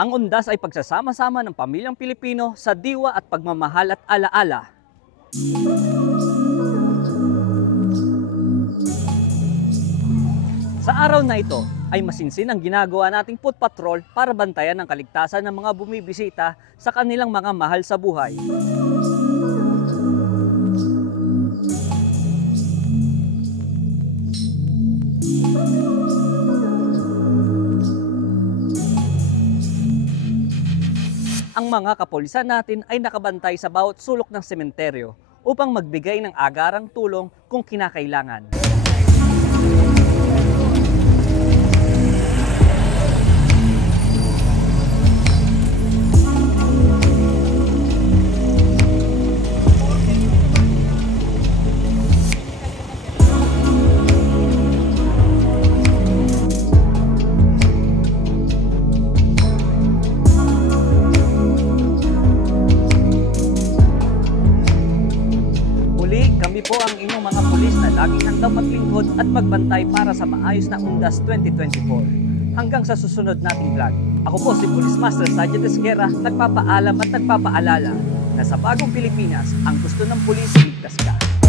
Ang Undas ay pagsasama-sama ng pamilyang Pilipino sa diwa at pagmamahal at alaala. Sa araw na ito ay masinsin ang ginagawa nating foot patrol para bantayan ang kaligtasan ng mga bumibisita sa kanilang mga mahal sa buhay. Ang mga kapulisan natin ay nakabantay sa bawat sulok ng sementeryo upang magbigay ng agarang tulong kung kinakailangan. Kami po ang inyong mga pulis na laging handang maglingkod at magbantay para sa maayos na Undas 2024. Hanggang sa susunod nating vlog. Ako po si Police Master Sergeant Esguerra, nagpapaalam at nagpapaalala na sa bagong Pilipinas, ang gusto ng pulis, ligtas ka.